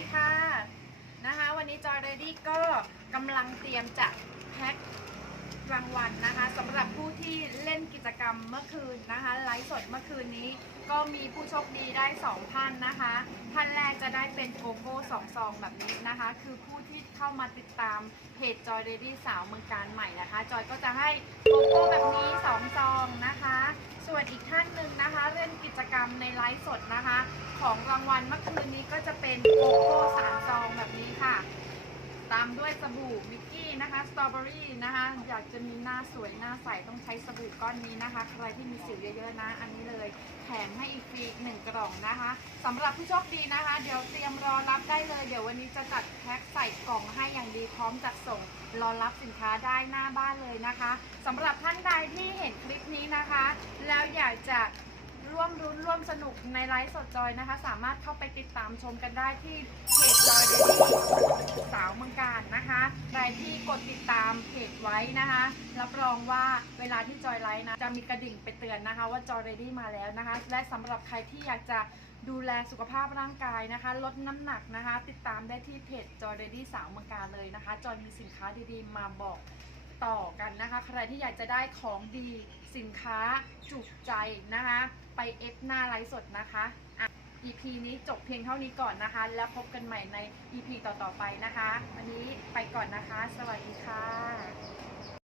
ดีค่ะนะคะ วันนี้จอยเรดี้ก็กำลังเตรียมจะแพ็ครางวัลนะคะสำหรับผู้ที่เล่นกิจกรรมเมื่อคืนนะคะไลฟ์สดเมื่อคืนนี้ก็มีผู้โชคดีได้2ท่านนะคะท่านแรกจะได้เป็นโกโก้สองซองแบบนี้นะคะ คือผู้ที่เข้ามาติดตามเพจจอยเรดี้สาวเมืองการใหม่นะคะ จอยก็จะให้โกโก้แบบนี้สองซองนะคะ รมในไลฟ์สดนะคะ ของรางวัลเมื่อคืนนี้ก็จะเป็นโกโก้สามซองแบบนี้ค่ะ ตามด้วยสบู่มิกกี้นะคะสตรอเบอรี่นะคะ อยากจะมีหน้าสวยหน้าใสต้องใช้สบู่ก้อนนี้นะคะ ใครที่มีสิวเยอะๆนะ อันนี้เลยแถมให้อีกฟรีหนึ่งกล่องนะคะสำหรับผู้โชคดีนะคะ เดี๋ยวเตรียมรอรับได้เลย เดี๋ยววันนี้จะจัดแพ็คใส่กล่องให้อย่างดีพร้อมจัดส่งรอรับสินค้าได้หน้าบ้านเลยนะคะสำหรับท่านใดที่เห็นนะคะ แล้วอยากจะ ร่ว มรุ้นร่วมสนุกในไลฟ์สดจอยนะคะ สามารถเข้าไปติดตามชมกันได้ที่เพจจอยเดลี่สาวเมืองการนะคะใครที่กดติดตามเพจไว้นะคะ รับรองว่าเวลาที่จอยไลฟ์นะจะมีกระดิ่งไปเตือนนะคะ ว่าจอยเดลี่มาแล้วนะคะ และสำหรับใครที่อยากจะดูแลสุขภาพร่างกายนะคะ ลดน้ำหนักนะคะ ติดตามได้ที่เพจจอยเดลี่สาวเมืองการเลยนะคะ จอยมีสินค้าดีๆ มาบอก ต่อกันนะคะ ใครที่อยากจะได้ของดีสินค้าจุกใจนะคะ ไปเอฟหน้าไลฟ์สดนะคะอะ EP นี้จบเพียงเท่านี้ก่อนนะคะ แล้วพบกันใหม่ใน EP ต่อๆไปนะคะ วันนี้ไปก่อนนะคะ สวัสดีค่ะ